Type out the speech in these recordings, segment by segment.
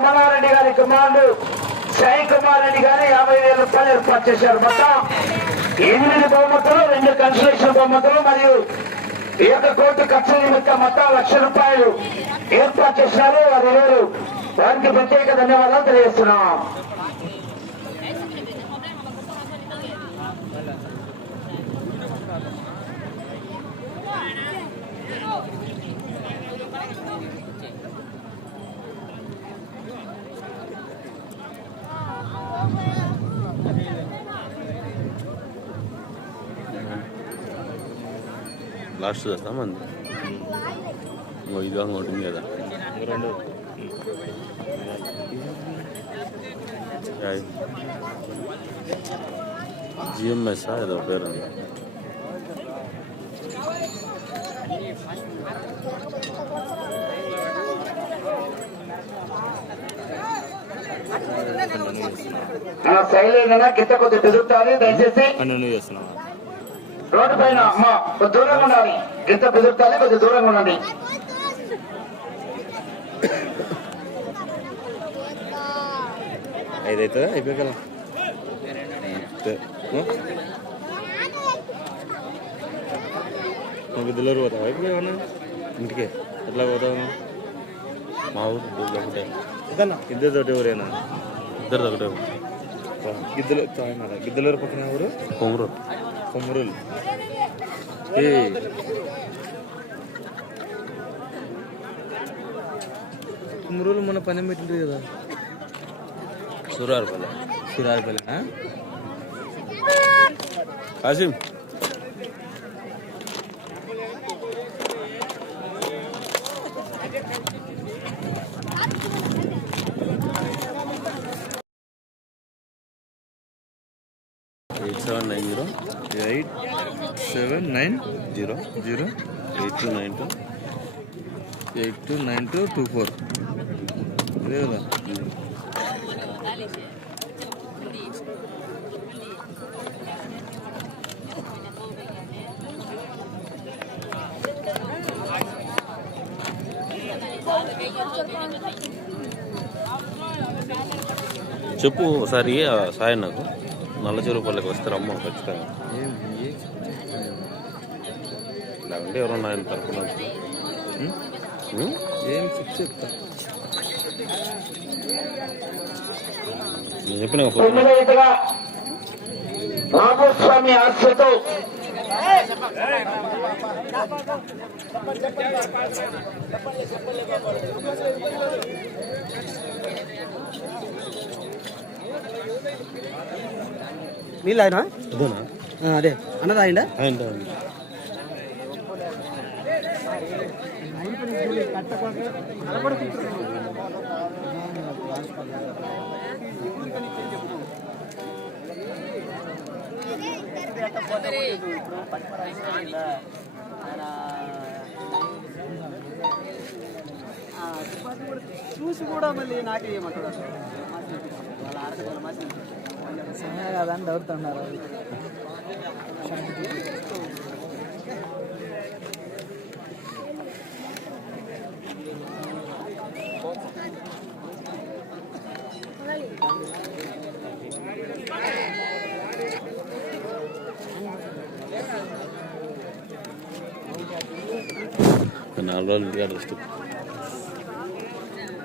రమణారెడ్డి గారి కుమారుడు సాయి కుమార్ రెడ్డి గారు యాభై వేల రూపాయలు ఏర్పాటు చేశారు. మొత్తం ఎనిమిది బహుమతులు రెండు కన్స్ట్రక్షన్ బహుమతులు మరియు ఈ యొక్క కోర్టు ఖర్చు నిమిత్తం మొత్తం లక్ష రూపాయలు ఏర్పాటు చేశారు. వారి వారికి ప్రత్యేక ధన్యవాదాలు తెలియజేస్తున్నాం. లాస్ట్ చేస్తాం అంది ఇంకో ఇది ఇంకోటి ఉంది కదా రెండు జిఎంఎస్ ఏదో పేరు ఉంది. గిట్ట కొద్దిగా దయచేసి. పన్నెండు చేస్తున్నావా? రోడ్డు పైన అమ్మ కొద్ది దూరంగా ఉండాలి. గిట్ట బెదురుతాలి కొద్ది దూరంగా ఉండండి. ఐదు అవుతుందా అయిపోయి కదా. నువ్వు దిల్లూరు పోతావా? ఏమన్నా? ఇంటికి. ఎట్లా పోతావు మా ఊరు ఒకటే. ఇద్దరు తోటి ఊరేనా? ఇద్దరు ఒకటే గిద్దలు గిద్దలూరు పక్కన ఊరు కొంగరు కొమ్మరులు ఏ కొమ్మరులు మన పని పెట్టింది కదా Surarupalli సిరారిపల్లినా Kasim eight seven nine zero eight seven nine zero zero eight two nine two eight two nine two two four ఇదే కదా. చెప్పు ఒకసారి సాయం సాయి నాకు నల్ల చెరువుపల్లికి వస్తే రమ్మ ఖచ్చితంగా ఏం ఏ లేకుంటే ఎవరన్నా ఆయన? ఉం? ఏం చెప్తా? నేను చెప్పిన బాబుస్వామి ఆశతో వీళ్ళు ఆయన? అదేనా అదే. అన్నదా ఆయన చూసి కూడా మళ్ళీ నాకే ఏమంటాడు అసలు? వాళ్ళ ఆడపిల్ల వాళ్ళ మాసి కదా అని డౌట్ నాలుగు రోజులు ఇంటికాడ రెస్ట్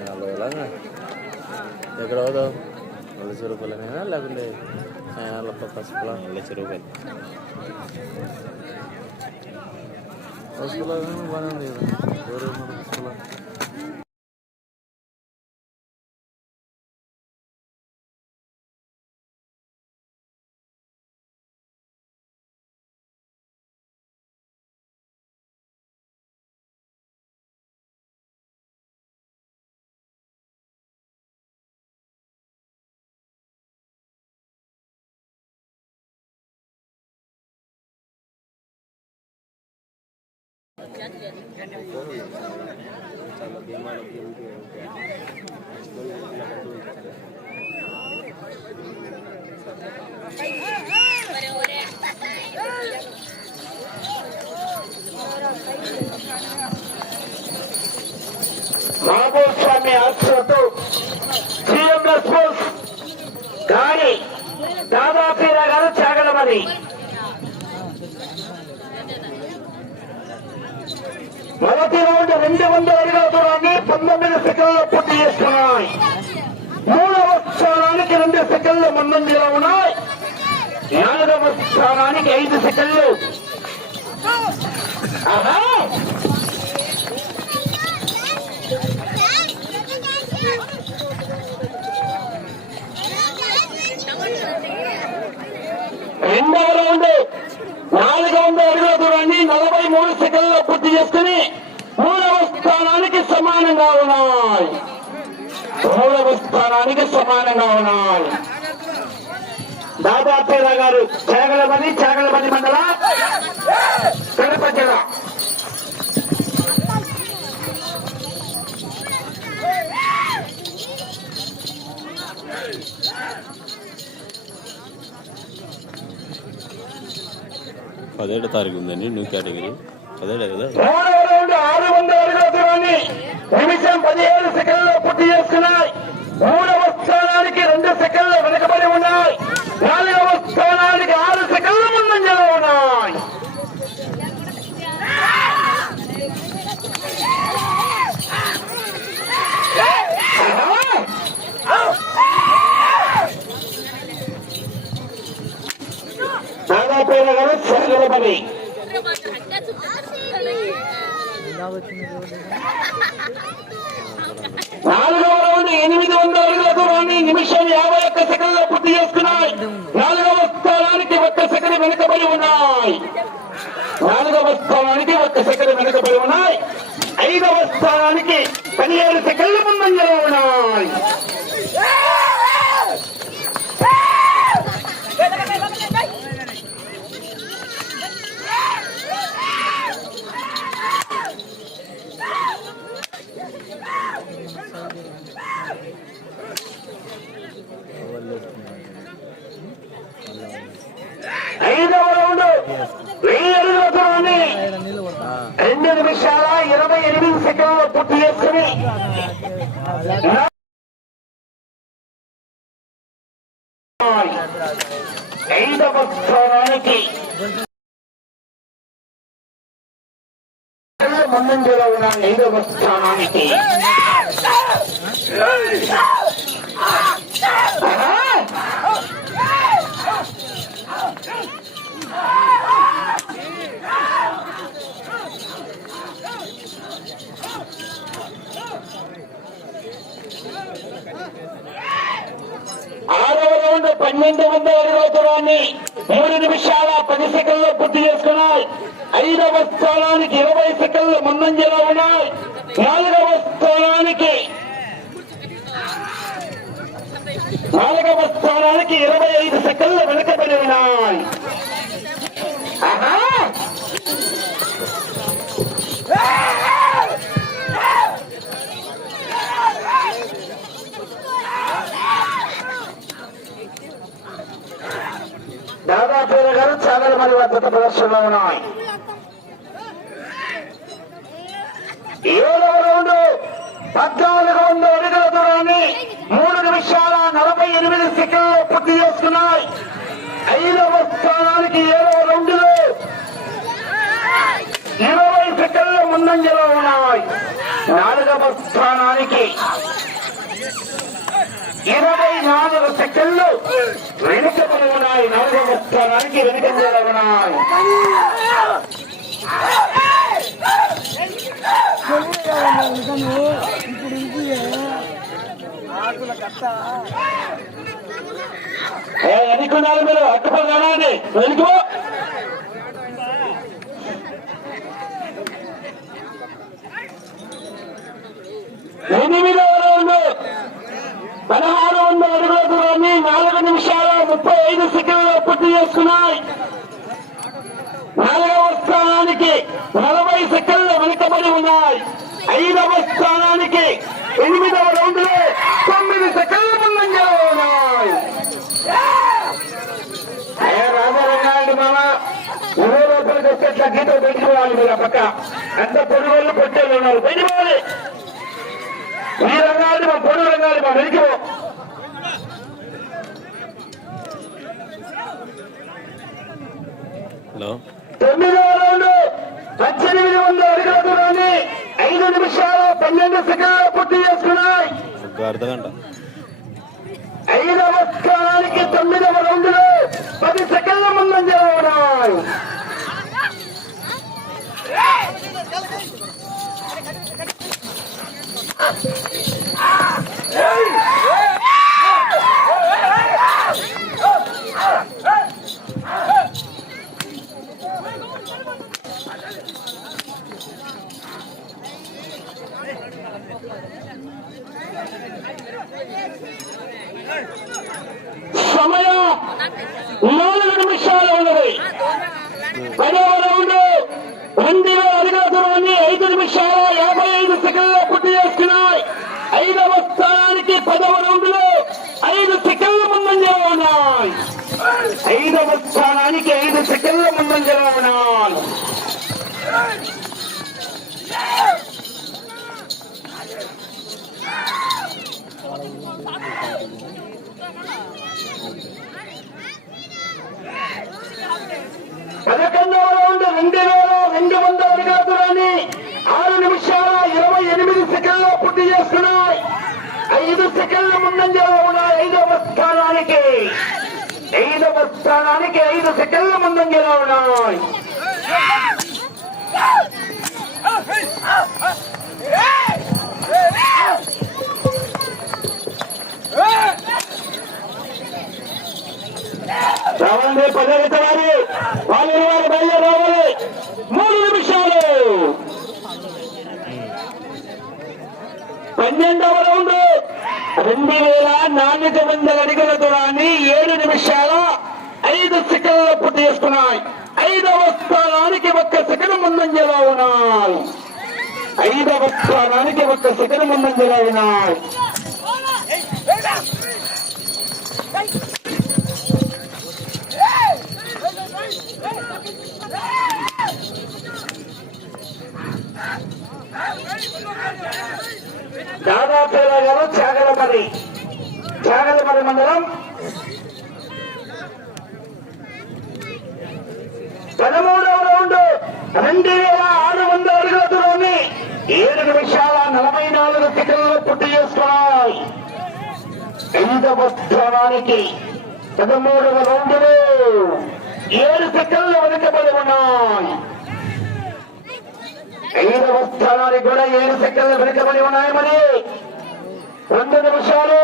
నాలుగు వేల ఎక్కడ పోతావు? నల్ల చెరువుపల్లెనా లేకుంటే పసుపులా? నల్ల చెరువుపల్లి పసుపులా బాగానే ఉంది కదా? చాలా భీమాలు భీమికి రామోస్వామి ఆశ్రతో సీఎం రెస్పాన్స్ కానీ దాదాపీరా గారు చాగలమని. మొదటి రౌండ్ రెండు వందల అడుగుల దూరాన్ని పంతొమ్మిది సెకండ్లు పూర్తి చేస్తున్నాయి. మూడవ స్థానానికి రెండు సెకండ్లు ముందంజలో ఉన్నాయి. నాలుగవ స్థానానికి ఐదు సెకండ్లు. రెండవ రౌండ్ నాలుగు వందల అడుగుల దూరాన్ని నలభై మూడు సెకండ్లో పూర్తి చేసుకుని సమానంగా ఉన్నాయి. మూడవ స్థానానికి సమానంగా ఉన్నాయి. దాదాపేర గారు చేగలమని చేగలమని మండల కడప జిల్లా. పదిహేడో తారీఖు ఉందండి న్యూ కేటగిరీ. పదిహేడే కదా? మూడవ అడుగుల దూరాన్ని నిమిషం పదిహేడు సెకండ్లో పూర్తి చేసుకున్నాయి మూడవ స్థానానికి రెండు సెకండ్లు వెనుకబడి ఉన్నాయి నాలుగవ స్థానానికి ఆరు సెకండ్ల ముందంజలో ఉన్నాయి దాదాపు గారు చెరగలబడి నాలుగవ రౌండ్ ఎనిమిది వందల అడుగుల దూరాన్ని నిమిషం యాభై ఒక్క సెకండ్లో పూర్తి చేసుకున్నాయి నాలుగవ స్థానానికి ఒక్క సెకండ్ వెనుకబడి ఉన్నాయి నాలుగవ స్థానానికి ఒక్క సెకండ్ వెనుకబడి ఉన్నాయి ఐదవ స్థానానికి పదిహేడు సెకండ్ల ముందంజలో ఉన్నాయి ఐదవ రౌండ్ వెయ్యి అడుగుల దూరాన్ని రెండు నిమిషాల ఇరవై ఎనిమిది సెకండ్లు పూర్తి చేసుకుని ఐదవ స్థానానికి ముందంజలో ఉన్న ఐదవ స్థానానికి ఆరవ రౌండ్ పన్నెండు వందల అడుగుల దూరాన్ని మూడు నిమిషాల పది సెకండ్లు పూర్తి చేసుకున్నాయి. ఐదవ స్థానానికి ఇరవై సెకండ్లు ముందంజలో ఉన్నాయి. నాలుగవ స్థానానికి నాలుగవ స్థానానికి ఇరవై ఐదు సెకండ్లు వెనుకబడి ఉన్నాయి ఆహా! దాదాపు మరియు అద్భుత ప్రదర్శనలో ఉన్నాయి. ఏడవ రౌండ్ పద్నాలుగు వందల అడుగుల దూరాన్ని మూడు నిమిషాల నలభై ఎనిమిది సెకండ్లో పూర్తి చేసుకున్నాయి. ఐదవ స్థానానికి ఏడవ రౌండ్లో ఇరవై సెకండ్ల ముందంజలో ఉన్నాయి. నాలుగవ స్థానానికి ఇరవై నాలుగు సెకండ్లు వెనుకబడి ఉన్నాయి. నాలుగవ స్థానానికి వెనుకబడి ఉన్నాయి. ఇప్పుడు మీరు? అట్టుకోగానే వెనుకో. ఎనిమిదవ పదహారు వందల అడుగుల దూరాన్ని నాలుగు నిమిషాల ముప్పై ఐదు సెకండ్లు పూర్తి చేస్తున్నాయి. నాలుగవ స్థానానికి నలభై సెకండ్లు వెనుకబడి ఉన్నాయి. ఐదవ స్థానానికి ఎనిమిదవ రౌండ్లో తొమ్మిది సెకండ్ల ముందంజలో ఉన్నాయి. ఏ మామ గీత పెట్టుకోవాలి మీరు పక్క. అంత పొడి వాళ్ళు పొట్టేళ్ళు ఉన్నారు. పెట్టుకోవాలి ఈ రంగాన్ని మా పొడు రంగాన్ని మా వెలికి తొమ్మిదో రెండు పద్దెనిమిది వందల అడుగుల దూరాన్ని ఐదు నిమిషాలు పన్నెండు సెకండ్లు పూర్తి చేసుకున్నాయి. ఐదవ స్థానానికి తొమ్మిదవ రౌండ్లో పది సెకండ్ల ముందంజలో ఉన్నాయి Yeah. Hey! స్థానానికి ఐదు సెకండ్ల ముందంజలో ఉన్నాయి రావాలి పదవిత వారి వాళ్ళు వారు బయలుదేరి రావాలి. మూడు నిమిషాలు. పన్నెండవ రౌండ్. రెండు వేల నాణ్యత వందల అడిగిన దూరాన్ని ఏడు నిమిషాల ఐదు సెకండ్లు పూర్తి చేసుకున్నాయి ఐదవ స్థానానికి ఒక్క సెకండ్ ముందంజలో ఉన్నాయి ఐదవ స్థానానికి ఒక్క సెకండ్ ముందంజలో ఉన్నాయి దాదాపేర గారు చాగలపల్లి చాగలపల్లి మండలం పదమూడవ రౌండ్. రెండు వేల ఆరు వందల అడుగుల దూరాన్ని ఏడు నిమిషాల నలభై నాలుగు సెకండ్లు పూర్తి చేసుకున్నాయి ఐదవ స్థానానికి పదమూడవ రౌండ్లు ఏడు సెకండ్లు వెనుకబడి ఉన్నాయి ఐదవ స్థానానికి కూడా ఏడు సెకండ్లు వెనుకబడి ఉన్నాయి మరి రెండు నిమిషాలు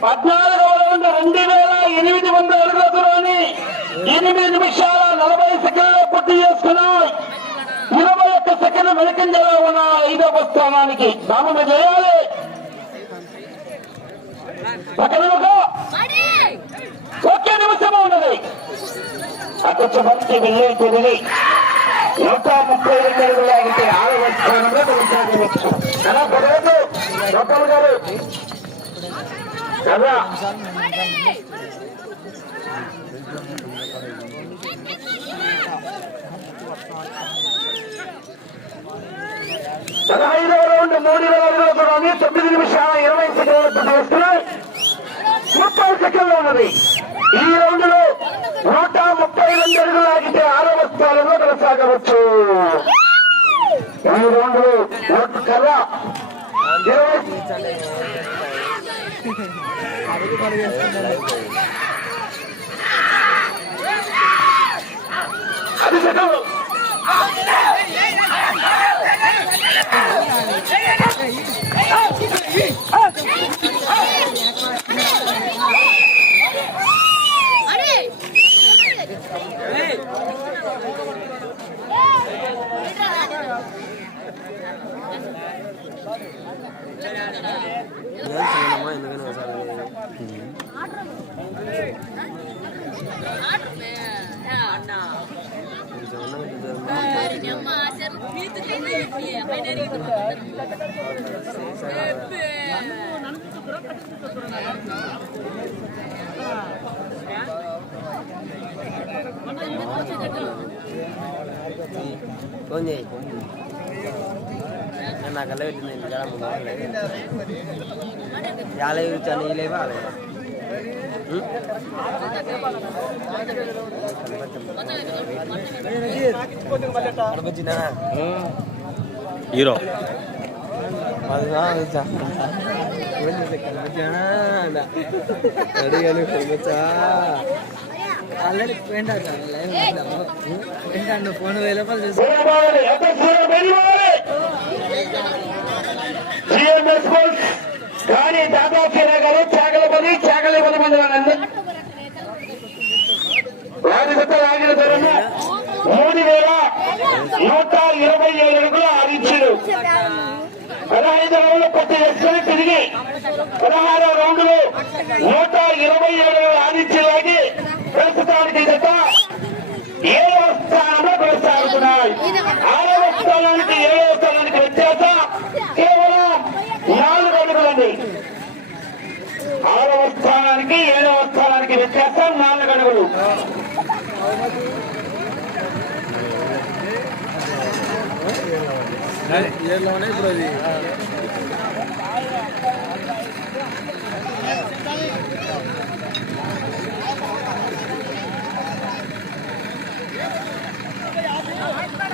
పద్నాలుగు పద్నాలుగవ రౌండ్ రెండు వేల ఎనిమిది వందల అడుగుల దూరాన్ని ఎనిమిది నిమిషాల నలభై సెకండ్లు పూర్తి చేసుకున్నాయి. ఇరవై ఒక్క సెకండ్ వెనుకంజలో ఉన్న ఐదవ స్థానానికి దామన చేయాలి పక్కన ఒకే. నిమిషం ఉన్నది. అకొచ్చ మంచి వెళ్ళి తిరిగి నూట ముప్పై రెండు అడుగులు ఆగితే ఆరవ స్థానంలో కొనసాగవచ్చు కదా పదవద్దు గోపాల్ గారు. కదా పదహైదవ రౌండ్ మూడు వేల అడుగుల దూరాన్ని తొమ్మిది నిమిషాల ఇరవై సెకండ్ల పూర్తి చేస్తున్నాయి. ముప్పై సెకండ్లు ఉన్నది. ఈ రౌండ్లో నూట ముప్పై రెండు అడుగులు ఆగితే ఆరవ స్థానంలో కొనసాగవచ్చు. ఈ రౌండ్లో నూట కర్ర ఇరవై అది సెకండ్ Ah! ఫోన్ చేయి నాకు అలా పెట్టింది ఇంటికాడ యాలే కూర్చొని ఈ లేవా హీరో అడిగాను కనిపించా? ఆల్రెడీ పెయింట్ పోయిండా ఫోన్ వెయ్యి రూపాయలు చూసి కానీ దాదాపు గారు ధరను మూడు వేల నూట ఇరవై ఏడు అడుగులు ఆదించారు పదహైదు రౌండ్లు పూర్తి చేసుకుని తిరిగి పదహారో రౌండ్లు నూట ఇరవై ఏడు ఆదించి ప్రస్తుతానికి జత ఏడవ స్థానంలో కొనసాగుతున్నాయి? ఆరవ స్థానానికి ఏడవ స్థానానికి వ్యత్యాసం కేవలం నాలుగు అడుగులండి ఆరవ స్థానానికి ఏడవ స్థానానికి వ్యత్యాసం నాలుగు అడుగులు. ఇయర్లోనే ఇప్పుడు అది Go, go, go.